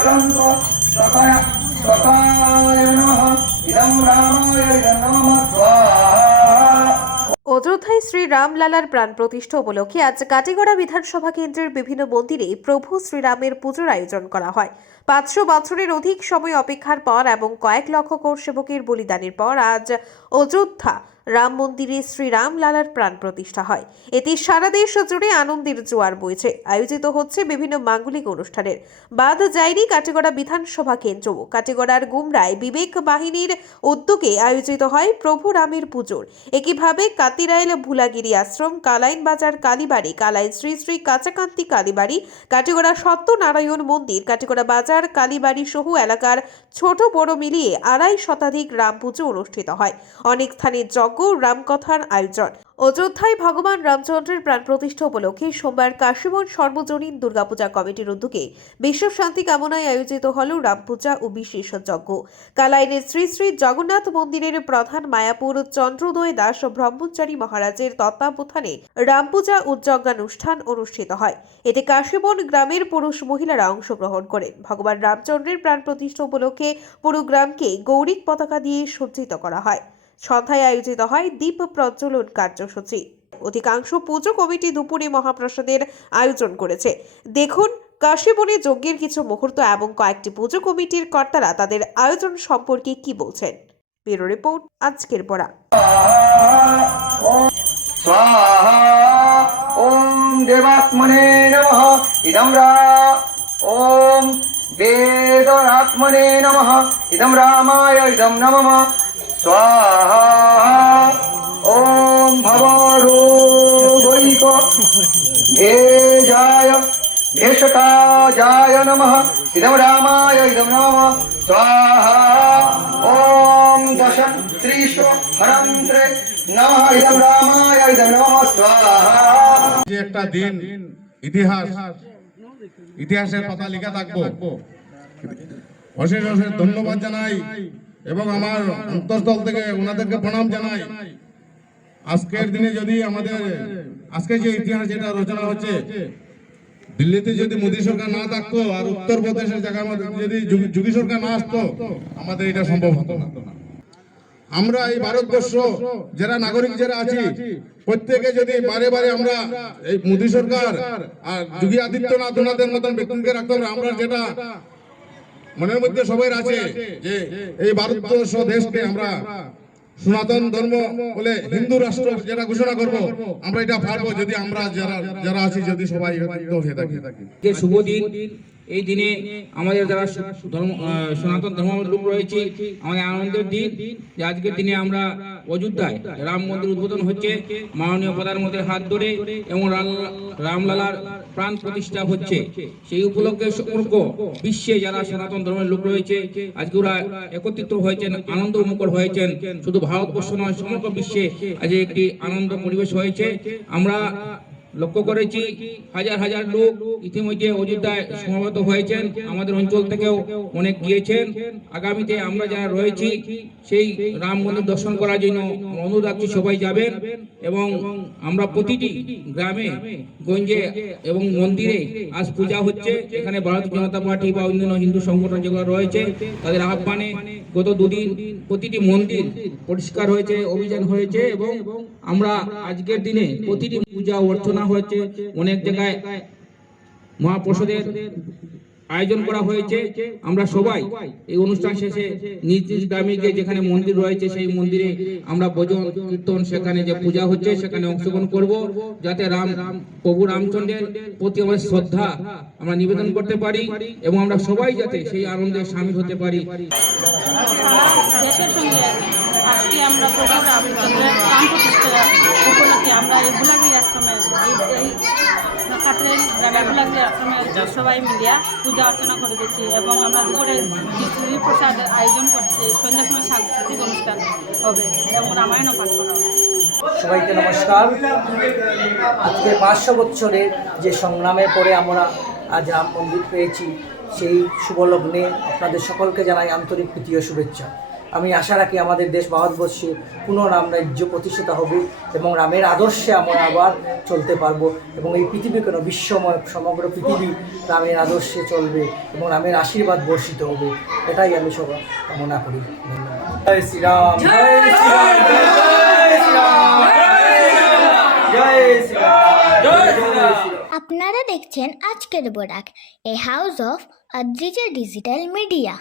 आक्रान्त स्वकाय स्वकाय नमः इदं रामाय इदं नमः स्वाहा অযোধ্যায় শ্রী রামলালার প্রাণ প্রতিষ্ঠা উপলক্ষে আজ কাটিগড়া বিধানসভা কেন্দ্রের বিভিন্ন মন্দিরে প্রভু শ্রীরামের পুজোর আয়োজন করা হয় পাঁচশো বছরের অধিক সময় অপেক্ষার পর এবং কয়েক লক্ষ কর সেবকের বলিদানের পর আজ অযোধ্যা রাম মন্দিরে শ্রী রামলালার প্রাণ প্রতিষ্ঠা হয়। এতে সারা দেশ জুড়ে আনন্দের জোয়ার বইছে। আয়োজিত হচ্ছে বিভিন্ন মাঙ্গলিক অনুষ্ঠানের। বাদ যায়নি কাটিগড়া বিধানসভা কেন্দ্র। কাটিগড়ার গুমরায় বিবেক বাহিনীর উদ্যোগে আয়োজিত হয় প্রভু রামের পুজোর। একইভাবে কাতিরাইল ভুলাগিরি আশ্রম কালাইন বাজার কালীবাড়ি কালাইন শ্রী শ্রী কাঁচাকান্তি কালীবাড়ি কাটিগড়া সত্যনারায়ণ মন্দির কাটিগড়া বাজার কালীবাড়ি সহ এলাকার ছোট বড় মিলিয়ে আড়াই শতাধিক রাম পুজো অনুষ্ঠিত হয়। অনেক স্থানে যজ্ঞ রামকথার আয়োজন। অযোধ্যায় ভগবান রামচন্দ্রের প্রাণ প্রতিষ্ঠা উপলক্ষে সোমবার কাশীবন সর্বজনীন দুর্গাপূজা কমিটির উদ্যোগে বিশ্ব শান্তি কামনায় আয়োজিত হল রামপূজা ও বিশেষ যজ্ঞ কালাইনের শ্রী শ্রী জগন্নাথ মন্দিরের প্রধান মায়াপুর চন্দ্রোদয় দাস ব্রহ্মচারী মহারাজের তত্ত্বাবধানে রামপূজা উদ্যোগানুষ্ঠান অনুষ্ঠিত হয়। এতে কাশীবন গ্রামের পুরুষ মহিলারা অংশগ্রহণ করেন। ভগবান রামচন্দ্রের প্রাণ প্রতিষ্ঠা উপলক্ষে পুরো গ্রামকে গৌরিক পতাকা দিয়ে সজ্জিত করা হয়। সন্ধ্যায় আয়োজিত হয় দীপ প্রজ্বলন কার্যসূচি। অধিকাংশ পুজো কমিটি দুপুরে মহাপ্রসাদের আয়োজন করেছে। দেখুন, কাশীবনে যজ্ঞের কিছু মুহূর্ত এবং কয়েকটি পুজো কমিটির কর্তারা তাদের আয়োজন সম্পর্কে কি বলছেন। ব্যুরো রিপোর্ট, আজকের পড়া দেবাত্মনে নমঃ। ইদমরা ওম বেদরাত্মনে নমঃ। ইদম রামায় ইদম নমঃ। स्वाहा ॐ भवरोगैक भेजाय भेषकाजाय नमः इदं रामाय इदं नमः स्वाहा ॐ दश त्रिषु हरन्त्रे नमः इदं रामाय इदं नमः स्वाहा যে একটা দিন ইতিহাস ইতিহাসের পাতা লেখা থাকবো অশেষ অশেষ ধন্যবাদ জানাই এবং আমার অন্তঃস্থল থেকে ওনাদেরকে প্রণাম জানাই। আজকের দিনে যদি আমাদের আজকে যে ইতিহাস যেটা রচনা হচ্ছে, দিল্লিতে যদি মোদী সরকার না থাকতো আর উত্তরপ্রদেশের জায়গার মধ্যে যদি যোগী- সরকার না আসতো, আমাদের এটা সম্ভব হতো না। আমরা এই ভারতবর্ষ, যারা নাগরিক যারা আছি, প্রত্যেকে যদি বারে বারে আমরা এই মোদী সরকার আর যোগী আদিত্যনাথ ওনাদের মতন ব্যক্তিকে রাখতে আমরা যেটা মনের মধ্যে সবাই আছে যে এই ভারতবর্ষ দেশকে আমরা সনাতন ধর্ম বলে হিন্দু রাষ্ট্র যেটা ঘোষণা করব আমরা এটা পারব যদি আমরা যারা যারা আছি যদি সবাই একত্রিত হয়ে থাকি। যে শুভ দিন। এই দিনে আমাদের যারা ধর্ম সনাতন সনাতন ধর্মাবলম্বী রয়েছে আমাদের আনন্দের দিন। যে আজকের দিনে আমরা অযোধ্যায় রাম মন্দির উদ্বোধন হচ্ছে। মাননীয় প্রধানমন্ত্রীর হাত ধরে এবং রামলালার প্রাণ প্রতিষ্ঠা হচ্ছে। সেই উপলক্ষে সমগ্র বিশ্বে যারা সনাতন ধর্মের লোক রয়েছে, আজকে ওরা একত্রিত হয়েছেন, আনন্দ মুখর হয়েছেন। শুধু ভারতবর্ষ নয়, সমগ্র বিশ্বে আজ একটি আনন্দ পরিবেশ হয়েছে। আমরা লক্ষ্য করেছি হাজার হাজার লোক ইতিমধ্যে অযোধ্যায় সমাবেত হয়েছেন। আমাদের অঞ্চল থেকেও অনেক গিয়েছেন। আগামীতে আমরা যারা রয়েছি, সেই রাম মন্দির দর্শন করার জন্য অনুরোধ রাখছি সবাই যাবেন এবং আমরা প্রতিটি গ্রামে, গঞ্জে এবং মন্দিরে আজ পূজা হচ্ছে। এখানে ভারতীয় জনতা পার্টি বা অন্যান্য হিন্দু সংগঠন যেগুলো রয়েছে, তাদের আহ্বানে গত দুদিন প্রতিটি মন্দির পরিষ্কার হয়েছে, অভিযান হয়েছে এবং আমরা আজকের দিনে প্রতিটি পূজা অর্চনা হয়েছে। অনেক জায়গায় মহাপ্রসাদের আয়োজন করা হয়েছে। আমরা সবাই এই অনুষ্ঠান শেষে নিজ নিজ গ্রামে গিয়ে যেখানে মন্দির রয়েছে সেই মন্দিরে আমরা ভজন, কীর্তন, সেখানে যে পূজা হচ্ছে সেখানে অংশগ্রহণ করব। যাতে রাম, প্রভু রামচন্দ্রের প্রতি আমাদের শ্রদ্ধা আমরা নিবেদন করতে পারি এবং আমরা সবাই যাতে সেই আনন্দে সামিল হতে পারি। আজকে আমরা প্রাণ প্রতিষ্ঠা উপলক্ষে আমরা এই গোলাগিরি আশ্রমে এই কাতরের গ্রামের আশ্রমে সবাই মিলিয়া পূজা অর্চনা করে গেছি এবং আমরা দুপুরে খিচুড়ি প্রসাদ আয়োজন করছি। সন্ধ্যার সময় সাংস্কৃতিক অনুষ্ঠান হবে এবং রামায়ণও পাঠ করা হবে। সবাইকে নমস্কার। আজকে পাঁচশো বছরের যে সংগ্রামের পরে আমরা আজ রাম মন্দির পেয়েছি, সেই শুভলগ্নে আপনাদের সকলকে জানাই আন্তরিক প্রীতি ও শুভেচ্ছা। আমি আশা রাখি আমাদের দেশ ভারতবর্ষে পুনঃ রাম রাজ্য প্রতিষ্ঠিত হবে এবং রামের আদর্শে আমরা আবার চলতে পারব এবং এই পৃথিবী কেন বিশ্বময় সমগ্র পৃথিবী রামের আদর্শে চলবে এবং রামের আশীর্বাদ বর্ষিত হবে। এটাই আমি সব কামনা করি। জয় শ্রীরাম। জয় শ্রীরাম। জয় শ্রীরাম। জয় শ্রীরাম। জয় শ্রীরাম। আপনারা দেখছেন আজকের বোরাক এ house of Adrija digital media.